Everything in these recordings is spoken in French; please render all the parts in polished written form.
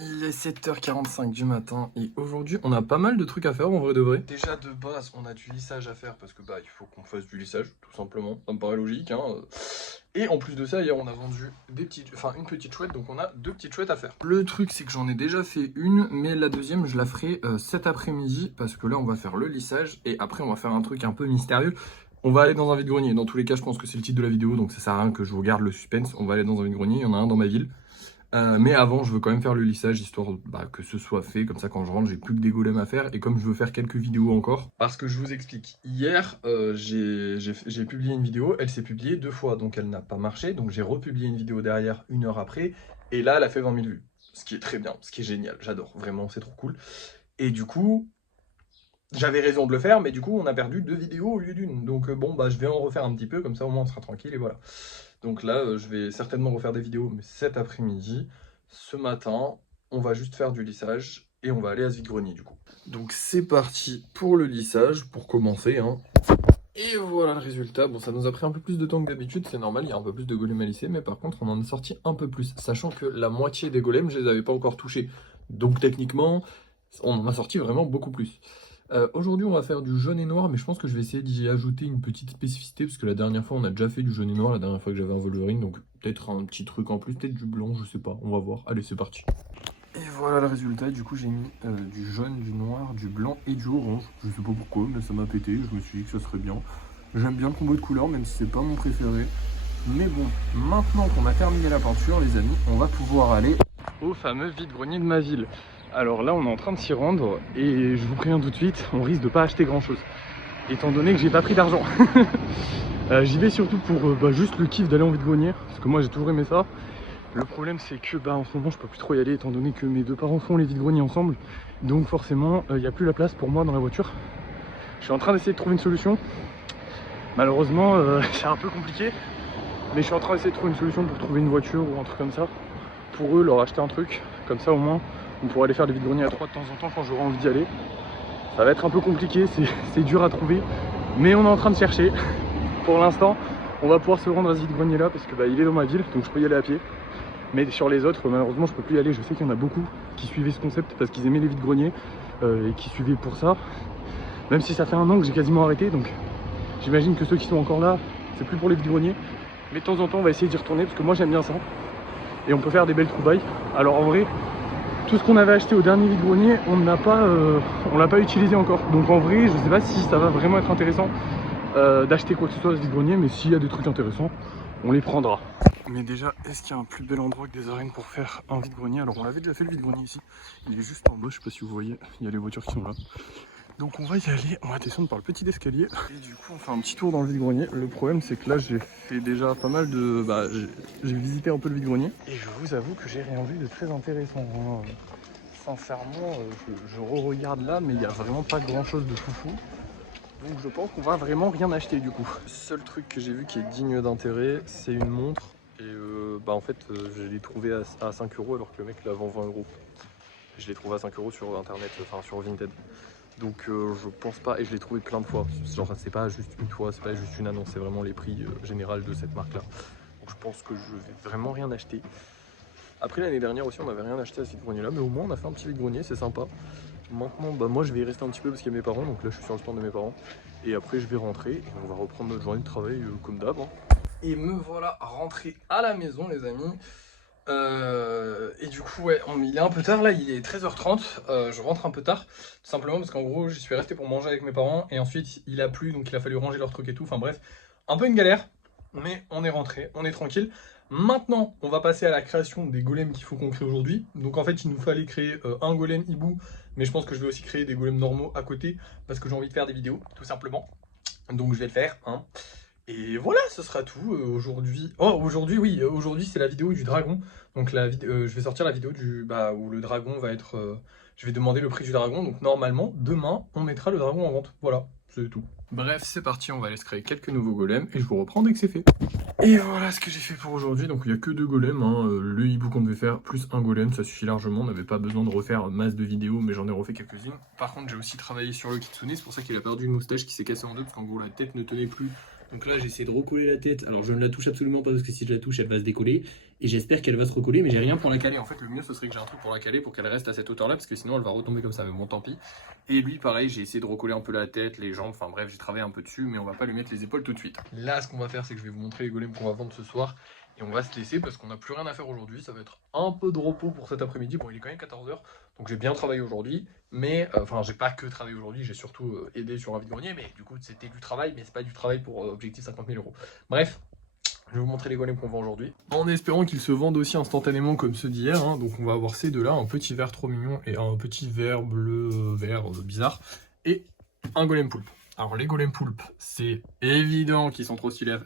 Il est 7h45 du matin et aujourd'hui on a pas mal de trucs à faire en vrai de vrai. Déjà de base on a du lissage à faire parce que il faut qu'on fasse du lissage tout simplement, ça me paraît logique hein. Et en plus de ça hier on a vendu une petite chouette, donc on a deux petites chouettes à faire. Le truc c'est que j'en ai déjà fait une, mais la deuxième je la ferai cet après-midi parce que là on va faire le lissage et après on va faire un truc un peu mystérieux. On va aller dans un vide-grenier, dans tous les cas je pense que c'est le titre de la vidéo donc ça sert à rien que je vous garde le suspense. On va aller dans un vide-grenier, il y en a un dans ma ville. Mais avant, je veux quand même faire le lissage, histoire que ce soit fait. Comme ça, quand je rentre, j'ai plus que des golems à faire. Et comme je veux faire quelques vidéos encore. Parce que je vous explique. Hier, j'ai publié une vidéo. Elle s'est publiée 2 fois. Donc, elle n'a pas marché. Donc, j'ai republié une vidéo derrière 1 heure après. Et là, elle a fait 20 000 vues. Ce qui est très bien. Ce qui est génial. J'adore. Vraiment, c'est trop cool. Et du coup, j'avais raison de le faire. Mais du coup, on a perdu 2 vidéos au lieu d'une. Donc, je vais en refaire un petit peu. Comme ça, au moins, on sera tranquille. Et voilà. Donc là, je vais certainement refaire des vidéos, mais cet après-midi. Ce matin, on va juste faire du lissage et on va aller à ce vide-grenier du coup. Donc c'est parti pour le lissage, pour commencer, hein. Et voilà le résultat. Bon, ça nous a pris un peu plus de temps que d'habitude, c'est normal, il y a un peu plus de golems à lisser, mais par contre, on en a sorti un peu plus, sachant que la moitié des golems, je les avais pas encore touchés. Donc techniquement, on en a sorti vraiment beaucoup plus. Aujourd'hui, on va faire du jaune et noir, mais je pense que je vais essayer d'y ajouter une petite spécificité, parce que la dernière fois, on a déjà fait du jaune et noir, la dernière fois que j'avais un Wolverine, donc peut-être un petit truc en plus, peut-être du blanc, je sais pas, on va voir. Allez, c'est parti. Et voilà le résultat, du coup j'ai mis du jaune, du noir, du blanc et du orange. Je sais pas pourquoi, mais ça m'a pété, je me suis dit que ça serait bien. J'aime bien le combo de couleurs, même si c'est pas mon préféré. Mais bon, maintenant qu'on a terminé la peinture, les amis, on va pouvoir aller au fameux vide-grenier de ma ville. Alors là, on est en train de s'y rendre, et je vous préviens tout de suite, on risque de pas acheter grand-chose, étant donné que j'ai pas pris d'argent. J'y vais surtout pour juste le kiff d'aller en vide-grenier, parce que moi j'ai toujours aimé ça. Le problème c'est que en ce moment je peux plus trop y aller étant donné que mes deux parents font les vide-greniers ensemble. Donc forcément il n'y a plus la place pour moi dans la voiture. Je suis en train d'essayer de trouver une solution. Malheureusement c'est un peu compliqué. Mais je suis en train d'essayer de trouver une solution pour trouver une voiture ou un truc comme ça. Pour eux leur acheter un truc. Comme ça au moins on pourra aller faire des vide-greniers à 3 de temps en temps quand j'aurai envie d'y aller. Ça va être un peu compliqué, c'est dur à trouver. Mais on est en train de chercher. Pour l'instant on va pouvoir se rendre à ce vide-grenier là parce que il est dans ma ville donc je peux y aller à pied. Mais sur les autres, malheureusement, je peux plus y aller. Je sais qu'il y en a beaucoup qui suivaient ce concept parce qu'ils aimaient les vides-greniers et qui suivaient pour ça. Même si ça fait 1 an que j'ai quasiment arrêté, donc j'imagine que ceux qui sont encore là, c'est plus pour les vides-greniers. Mais de temps en temps, on va essayer d'y retourner parce que moi j'aime bien ça. Et on peut faire des belles trouvailles. Alors en vrai, tout ce qu'on avait acheté au dernier vide-grenier, on l'a pas utilisé encore. Donc en vrai, je sais pas si ça va vraiment être intéressant d'acheter quoi que ce soit à ce vide-grenier, mais s'il y a des trucs intéressants, on les prendra. Mais déjà, est-ce qu'il y a un plus bel endroit que des arènes pour faire un vide-grenier? Alors on avait déjà fait le vide-grenier ici, il est juste en bas, je sais pas si vous voyez, il y a les voitures qui sont là. Donc on va y aller, on va descendre par le petit escalier. Et du coup on fait un petit tour dans le vide-grenier. Le problème c'est que là j'ai fait déjà pas mal de... j'ai visité un peu le vide-grenier. Et je vous avoue que j'ai rien vu de très intéressant, hein. Sincèrement, je re-regarde là, mais il n'y a vraiment pas grand chose de foufou. Donc je pense qu'on va vraiment rien acheter du coup. Le seul truc que j'ai vu qui est digne d'intérêt, c'est une montre. Et en fait, je l'ai trouvé à 5 € alors que le mec la vend 20 €. Je l'ai trouvé à 5 € sur internet, enfin sur Vinted. Donc je pense pas, et je l'ai trouvé plein de fois. Genre c'est pas juste une fois, c'est pas juste une annonce, c'est vraiment les prix général de cette marque là. Donc je pense que je vais vraiment rien acheter. Après l'année dernière aussi on n'avait rien acheté à ce vide-grenier là, mais au moins on a fait un petit vide-grenier, c'est sympa. Maintenant moi je vais y rester un petit peu parce qu'il y a mes parents, donc là je suis sur le stand de mes parents. Et après je vais rentrer et on va reprendre notre journée de travail comme d'hab, hein. Et me voilà rentré à la maison les amis. Et du coup ouais, il est un peu tard là, il est 13h30, je rentre un peu tard. Tout simplement parce qu'en gros je suis resté pour manger avec mes parents et ensuite il a plu donc il a fallu ranger leurs trucs et tout. Enfin bref, un peu une galère, mais on est rentré, on est tranquille. Maintenant on va passer à la création des golems qu'il faut qu'on crée aujourd'hui. Donc en fait il nous fallait créer un golem hibou, mais je pense que je vais aussi créer des golems normaux à côté parce que j'ai envie de faire des vidéos tout simplement. Donc je vais le faire, hein. Et voilà, ce sera tout aujourd'hui. Oh, aujourd'hui, oui, aujourd'hui c'est la vidéo du dragon. Donc je vais sortir la vidéo où le dragon va être... je vais demander le prix du dragon. Donc normalement, demain, on mettra le dragon en vente. Voilà, c'est tout. Bref, c'est parti, on va aller se créer quelques nouveaux golems et je vous reprends dès que c'est fait. Et voilà ce que j'ai fait pour aujourd'hui. Donc il n'y a que 2 golems, hein. Le hibou qu'on devait faire plus un golem, ça suffit largement. On n'avait pas besoin de refaire masse de vidéos, mais j'en ai refait quelques-unes. Par contre, j'ai aussi travaillé sur le kitsune, c'est pour ça qu'il a perdu une moustache qui s'est cassée en deux, parce qu'en gros la tête ne tenait plus. Donc là, j'essaie de recoller la tête. Alors, je ne la touche absolument pas parce que si je la touche, elle va se décoller. Et j'espère qu'elle va se recoller, mais j'ai rien pour la caler. En fait, le mieux, ce serait que j'ai un truc pour la caler pour qu'elle reste à cette hauteur-là, parce que sinon, elle va retomber comme ça. Mais bon, tant pis. Et lui, pareil, j'ai essayé de recoller un peu la tête, les jambes. Enfin bref, j'ai travaillé un peu dessus, mais on va pas lui mettre les épaules tout de suite. Là, ce qu'on va faire, c'est que je vais vous montrer les golems qu'on va vendre ce soir. Et on va se laisser parce qu'on n'a plus rien à faire aujourd'hui. Ça va être un peu de repos pour cet après-midi. Bon, il est quand même 14h, donc j'ai bien travaillé aujourd'hui. Mais, enfin, j'ai pas que travaillé aujourd'hui, j'ai surtout aidé sur un vide-grenier. Mais du coup, c'était du travail, mais c'est pas du travail pour objectif 50 000 euros. Bref, je vais vous montrer les golems qu'on vend aujourd'hui. En espérant qu'ils se vendent aussi instantanément comme ceux d'hier. Hein. Donc on va avoir ces deux-là, un petit vert trop mignon et un petit vert bleu, vert bizarre. Et un golem poulpe. Alors les golem poulpes, c'est évident qu'ils sont trop stylés,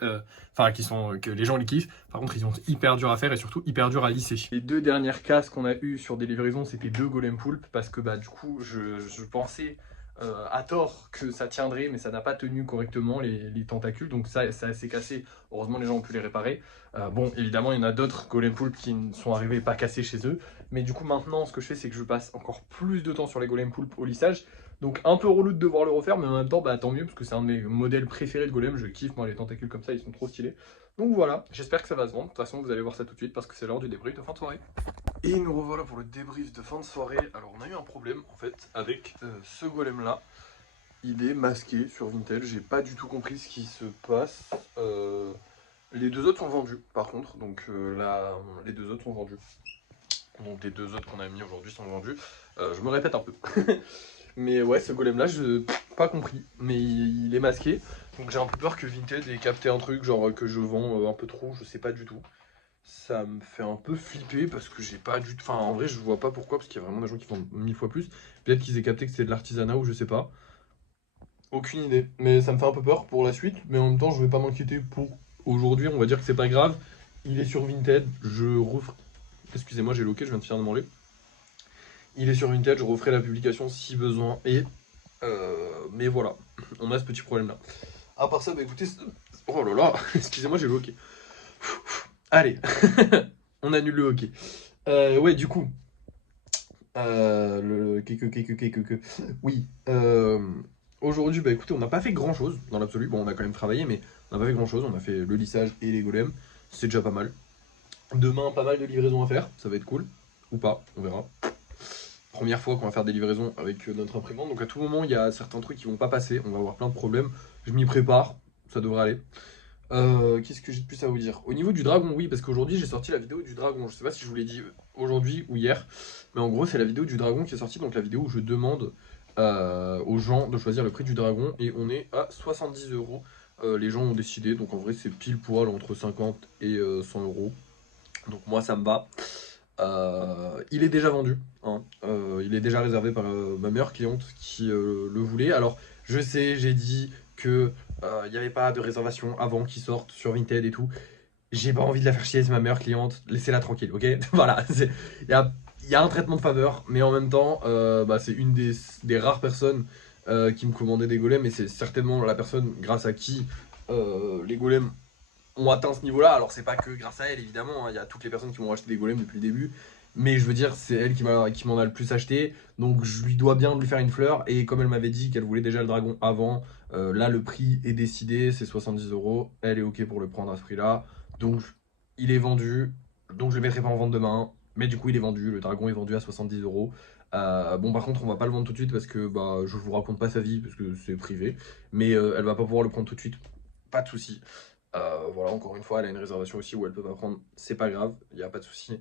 enfin que les gens les kiffent. Par contre, ils sont hyper durs à faire et surtout hyper durs à lisser. Les deux dernières casses qu'on a eues sur des livraisons, c'était deux golem poulpes parce que bah du coup, je pensais à tort que ça tiendrait, mais ça n'a pas tenu correctement les tentacules, donc ça s'est cassé. Heureusement, les gens ont pu les réparer. Bon, évidemment, il y en a d'autres golem poulpes qui ne sont arrivés pas cassés chez eux, mais du coup, maintenant, ce que je fais, c'est que je passe encore plus de temps sur les golem poulpes au lissage. Donc un peu relou de devoir le refaire, mais en même temps, bah tant mieux, parce que c'est un de mes modèles préférés de golem. Je kiffe, moi, les tentacules comme ça, ils sont trop stylés. Donc voilà, j'espère que ça va se vendre. De toute façon, vous allez voir ça tout de suite, parce que c'est l'heure du débrief de fin de soirée. Et nous revoilà pour le débrief de fin de soirée. Alors on a eu un problème en fait avec ce golem là. Il est masqué sur Vinted, j'ai pas du tout compris ce qui se passe. Les deux autres sont vendus par contre, donc là les deux autres sont vendus. Donc les deux autres qu'on a mis aujourd'hui sont vendus. Je me répète un peu. Mais ouais, ce golem là, je pas compris. Mais il est masqué. Donc j'ai un peu peur que Vinted ait capté un truc, genre que je vends un peu trop, je sais pas du tout. Ça me fait un peu flipper parce que j'ai pas du tout. Enfin, en vrai, je vois pas pourquoi, parce qu'il y a vraiment des gens qui font 1000 fois plus. Peut-être qu'ils aient capté que c'était de l'artisanat ou je sais pas. Aucune idée. Mais ça me fait un peu peur pour la suite. Mais en même temps, je vais pas m'inquiéter pour aujourd'hui. On va dire que c'est pas grave. Il est sur Vinted. Je referai. Excusez-moi, j'ai loqué, je viens de finir de manger. Il est sur Vinted, je referai la publication si besoin. Et. Mais voilà, on a ce petit problème là. À part ça, bah écoutez. Oh là là, excusez-moi, j'ai loqué. Allez, on annule le hockey. Ouais, du coup. Oui. Aujourd'hui, bah écoutez, on n'a pas fait grand chose dans l'absolu. Bon, on a quand même travaillé, mais on n'a pas fait grand chose. On a fait le lissage et les golems. C'est déjà pas mal. Demain, pas mal de livraisons à faire. Ça va être cool. Ou pas, on verra. Première fois qu'on va faire des livraisons avec notre imprimante. Donc à tout moment, il y a certains trucs qui vont pas passer. On va avoir plein de problèmes. Je m'y prépare. Ça devrait aller. Qu'est-ce que j'ai de plus à vous dire? Au niveau du dragon, oui, parce qu'aujourd'hui j'ai sorti la vidéo du dragon. Je sais pas si je vous l'ai dit aujourd'hui ou hier, mais en gros c'est la vidéo du dragon qui est sortie, donc la vidéo où je demande aux gens de choisir le prix du dragon et on est à 70 euros. Les gens ont décidé, donc en vrai c'est pile poil entre 50 et 100 euros. Donc moi ça me va. Il est déjà vendu, hein. Il est déjà réservé par ma meilleure cliente qui le voulait. Alors je sais, j'ai dit que il n'y avait pas de réservation avant qu'il sorte sur Vinted et tout. J'ai pas envie de la faire chier, c'est ma meilleure cliente, laissez-la tranquille, ok? Voilà, il y a un traitement de faveur, mais en même temps, bah, c'est une des rares personnes qui me commandait des golems, et c'est certainement la personne grâce à qui les golems ont atteint ce niveau-là. Alors c'est pas que grâce à elle, évidemment, hein. Il y a toutes les personnes qui m'ont acheté des golems depuis le début, mais je veux dire, c'est elle qui m'en a le plus acheté, donc je lui dois bien de lui faire une fleur, et comme elle m'avait dit qu'elle voulait déjà le dragon avant, là le prix est décidé, c'est 70 euros, elle est ok pour le prendre à ce prix-là, donc il est vendu, donc je le mettrai pas en vente demain, mais du coup il est vendu, le dragon est vendu à 70 euros. Bon par contre on va pas le vendre tout de suite parce que bah, je vous raconte pas sa vie parce que c'est privé, mais elle va pas pouvoir le prendre tout de suite, pas de souci. Voilà, encore une fois, elle a une réservation aussi où elle peut pas prendre, c'est pas grave, il n'y a pas de souci.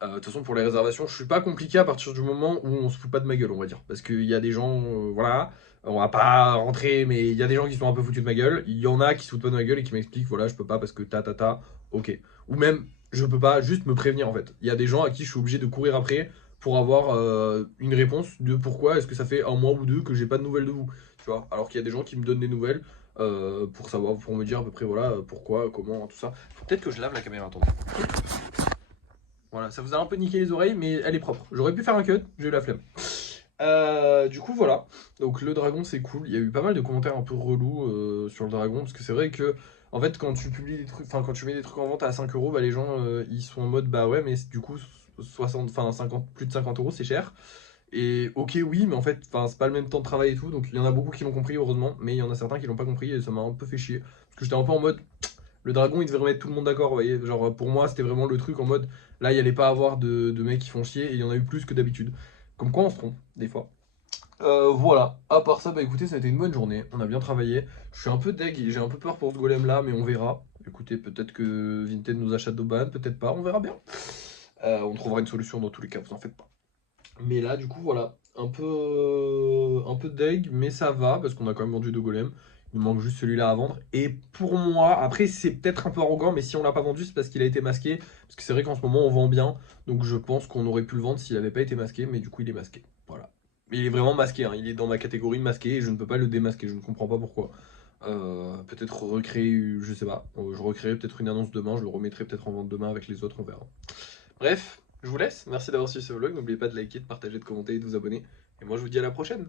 De toute façon, pour les réservations, je suis pas compliqué à partir du moment où on se fout pas de ma gueule, on va dire. Parce qu'il y a des gens, voilà, on va pas rentrer, mais il y a des gens qui sont un peu foutus de ma gueule. Il y en a qui se foutent pas de ma gueule et qui m'expliquent, voilà, je peux pas parce que ok. Ou même, je peux pas, juste me prévenir en fait. Il y a des gens à qui je suis obligé de courir après pour avoir une réponse de pourquoi est-ce que ça fait un mois ou deux que j'ai pas de nouvelles de vous. Tu vois, alors qu'il y a des gens qui me donnent des nouvelles pour savoir, pour me dire à peu près, voilà, pourquoi, comment, tout ça. Faut peut-être que je lave la caméra, attendez. Voilà, ça vous a un peu niqué les oreilles, mais elle est propre. J'aurais pu faire un cut, j'ai eu la flemme. Du coup, voilà. Donc, le dragon, c'est cool. Il y a eu pas mal de commentaires un peu relous sur le dragon, parce que c'est vrai que, en fait, quand tu publies des trucs, enfin, quand tu mets des trucs en vente à 5 euros, bah, les gens, ils sont en mode, bah ouais, mais du coup, 60, enfin, 50, plus de 50 euros, c'est cher. Et ok, oui, mais en fait, c'est pas le même temps de travail et tout, donc il y en a beaucoup qui l'ont compris, heureusement, mais il y en a certains qui l'ont pas compris et ça m'a un peu fait chier. Parce que j'étais un peu en mode, le dragon il devait remettre tout le monde d'accord, vous voyez. Genre pour moi, c'était vraiment le truc en mode, là il y allait pas avoir de mecs qui font chier et il y en a eu plus que d'habitude. Comme quoi on se trompe, des fois. Voilà, à part ça, bah écoutez, ça a été une bonne journée, on a bien travaillé. Je suis un peu deg, j'ai un peu peur pour ce golem là, mais on verra. Écoutez, peut-être que Vinted nous achète d'Oban, peut-être pas, on verra bien. On trouvera une solution dans tous les cas, vous en faites pas. Mais là, du coup, voilà, un peu deg, mais ça va, parce qu'on a quand même vendu deux golems. Il nous manque juste celui-là à vendre. Et pour moi, après, c'est peut-être un peu arrogant, mais si on l'a pas vendu, c'est parce qu'il a été masqué. Parce que c'est vrai qu'en ce moment, on vend bien. Donc je pense qu'on aurait pu le vendre s'il n'avait pas été masqué, mais du coup, il est masqué. Voilà. Mais il est vraiment masqué, hein. Il est dans ma catégorie masqué et je ne peux pas le démasquer. Je ne comprends pas pourquoi. Peut-être recréer, je sais pas. Je recréerai peut-être une annonce demain, je le remettrai peut-être en vente demain avec les autres, on verra. Bref, je vous laisse. Merci d'avoir suivi ce vlog. N'oubliez pas de liker, de partager, de commenter et de vous abonner. Et moi, je vous dis à la prochaine.